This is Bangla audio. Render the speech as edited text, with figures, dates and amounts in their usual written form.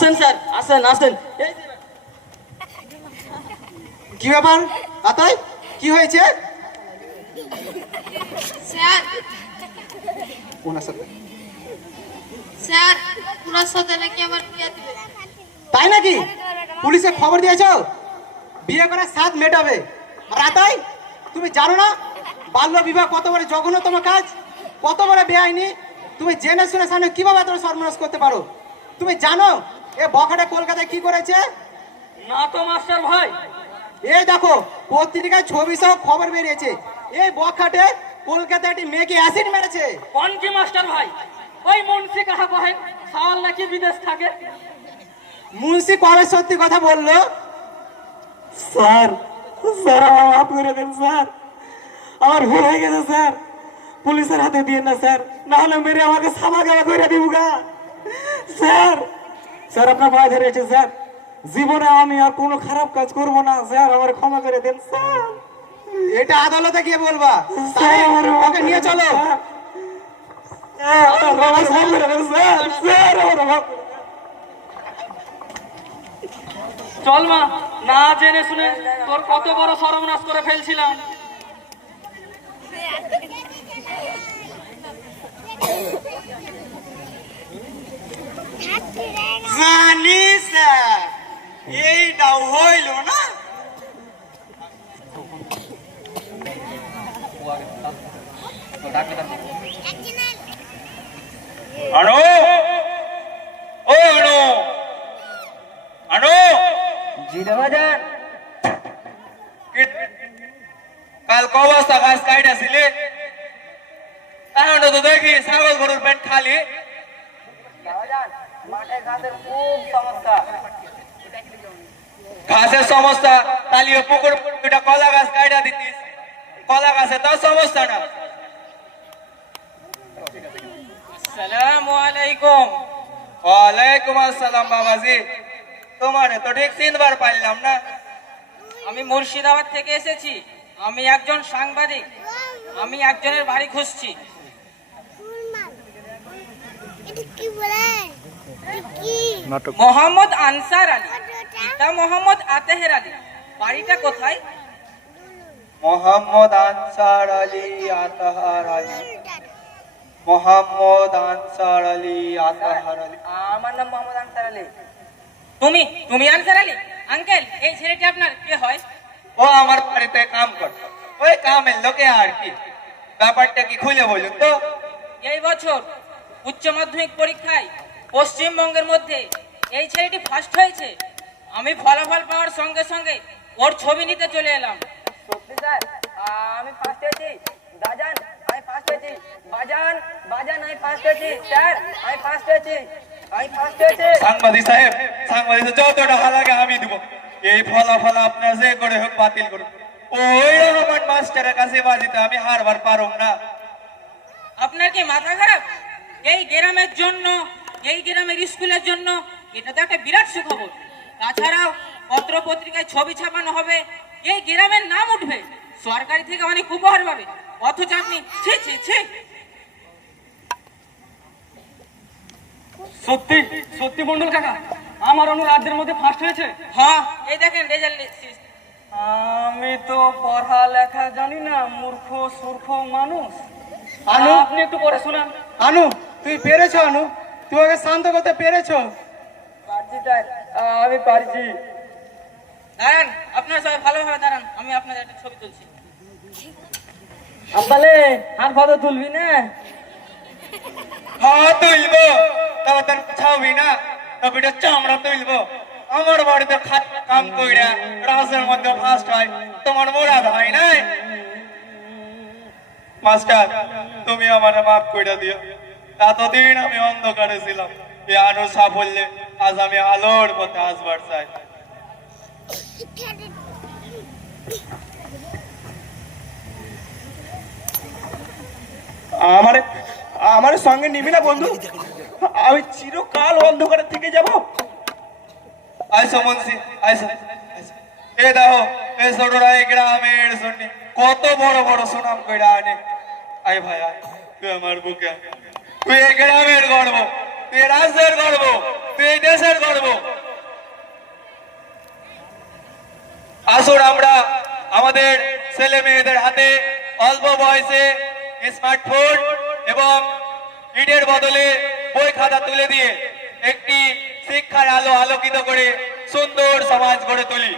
আসেন স্যার, আসেন আসেন। এই যে কি ব্যাপার আতাই, কি হয়েছে? স্যার, ওনার সাথে স্যার ওনার সাথে নাকি আমার বিয়ে দিবে। তাই নাকি? পুলিশে খবর দিয়েছো? বিয়ে করে 7 মেটাবে। আর আতাই, তুমি জানো না বাল্য বিবাহ কত বড় জঘন্যতম কাজ, কত বড় বেআইনি? তুমি জেনে শুনে সামনে কিভাবে এত সর্বনাশ করতে পারো? তুমি জানো এ বখাটে কলকাতায় কি করেছে? না তো মাস্টার ভাই। এই দেখো পত্রিকায় ছবি সহ খবর বেরিয়েছে, এই বখাটে কলকাতায় একটি মেয়েকে অ্যাসিড মেরেছে। কোন কি মাস্টার ভাই? ওই মুন্সি কাহা কহেন সাওয়াল নাকি বিদেশ থাকে। মুন্সি কবে সত্যি কথা বললো? স্যার, স্যার আমার মাফ করে দেন স্যার, আমার ভুল হয়ে গেছে স্যার, পুলিশের হাতে দিয়ে না স্যার, না হলে মেরে আমাকে সামা গাওয়া করে দিব গা স্যার। স্যার আপনার পায়ে ধরেছে স্যার, জীবনে আমি আর কোনো খারাপ কাজ করব না স্যার, আমার ক্ষমা করে দেন স্যার। এটা আদালতে গিয়ে বলবা। স্যার আমার ওকে নিয়ে চলো। স্যার আমার মাফ করে দেন স্যার, স্যার আমার মাফ করে দেন। চল মা, না জেনে শুনে তোর কত বড় সর্বনাশ করে ফেলছিলাম। জানি স্যার, এইটাও হইল না। আনো, ও আনো, আনো। জি দেবাজান, কাল ক বস্তা গাছ কাইটাছিলে? এখন তো দেখি ছাগল গরুর পেট খালি। ঘাসের সমস্যা, তালিও পুকুর দুটা কলা গাছ কাইটা দিতিস, কলা গাছে তো সমস্যা না। আসসালামু আলাইকুম। ওয়ালাইকুম আসসালাম বাবাজি, তোমারে তো ঠিক চিনবার পারলাম না। আমি মুর্শিদাবাদ থেকে এসেছি, আমি একজন সাংবাদিক, আমি একজনের বাড়ি খুঁজছি। এটা কি বলে? এটা কি? মোহাম্মদ আনসার আলী, পিতা মোহাম্মদ আতেহের আলী। বাড়িটা কোথায়? Mohammad answer Ali, Atahar Ali, Mohammad answer Ali, Atahar Ali. আমার নাম মোহাম্মদ আনসার আলী। তুমি তুমি আনসার আলী? আঙ্কেল, এই ছেলেটি আপনার কে হয়? ও আমার বাড়িতে কাম করতো, ওই কামের লোকে আর কি। ব্যাপারটা কি খুলে বলুন তো। এই বছর উচ্চ মাধ্যমিক পরীক্ষায় পশ্চিমবঙ্গের মধ্যে এই ছেলেটি ফার্স্ট হয়েছে। আমি ফলাফল পাওয়ার সঙ্গে সঙ্গে ওর ছবি নিতে চলে এলাম। সত্যি স্যার, আমি ফার্স্ট হয়েছি। বাজান, আমি ফার্স্ট হয়েছি। বাজান, বাজান, আমি ফার্স্ট হয়েছি। স্যার, আমি ফার্স্ট হয়েছি। আমি ফার্স্ট হয়েছি। সাংবাদিক সাহেব, সাংবাদিক যত টাকা লাগে আমি দেবো। এই ফলাফল আপনার যে করে হোক বাতিল করুন। ওই রহমান মাস্টারের কাছে বাজিতে আমি হারবার পারুম না। আপনার কি মাথা খারাপ? এই গ্রামের জন্য, এই গ্রামের স্কুলের জন্য এটা তো একটা বিরাট সুখবর। তাছাড়াও পত্র পত্রিকায় ছবি ছাপানো হবে, এই গ্রামের নাম উঠবে, সরকারি থেকে অনেক উপহার পাবে। অথচ আপনি ছি ছি ছি। সত্যি সত্যি মন্ডল কাকা, আমার অনু রাজ্যের মধ্যে ফার্স্ট হয়েছে। হ্যাঁ, এই দেখেন রেজাল্ট। আমি তো পড়ালেখা জানি না, মূর্খ সূর্খ মানুষ। আনু, আপনি একটু পড়ে শোনান। আনু তুই পেরেছো? আনু তুই ওকে শান্ত করতে পেরেছো? পারছি স্যার, আমি পারছি। দাঁড়ান, আপনারা সবাই ভালোভাবে দাঁড়ান, আমি আপনাদের একটা ছবি তুলছি। আব্বালে হাত ফটো তুলবি না? হ্যাঁ তুলবো, তবে তোর ছাউবি না, তবে এটা চামড়া তুলবো। আমার বাড়িতে কাম কইরা রাজের মধ্যে ফার্স্ট হয়, তোমার মোরাদ হয় নাই। মাস্টার, তুমি আমার মাফ কইরা দিও। এতদিন আমি অন্ধকারে ছিলাম, এই আলোর সাফল্যে আজ আমি আলোর পথে আসবার চাই। আমার আমার সঙ্গে নিবি না বন্ধু? আমি চিরকাল অন্ধকারে থেকে যাব। আইসো মুন্সি, আইসো। এ দেখো, এই ছোটরা এই গ্রামের শুনি কত বড় বড় সুনাম কইরা আনে। আয় ভাই আয়, তুই আমার বুকে আয়। তুই এই গ্রামের গর্ব, তুই রাজ্যের গর্ব, তুই এই দেশের গর্ব। আসুন আমরা আমাদের ছেলে মেয়েদের হাতে অল্প বয়সে স্মার্টফোন এবং ইটের বদলে বই খাতা তুলে দিয়ে একটি শিক্ষার আলো আলোকিত করে সুন্দর সমাজ গড়ে তুলি।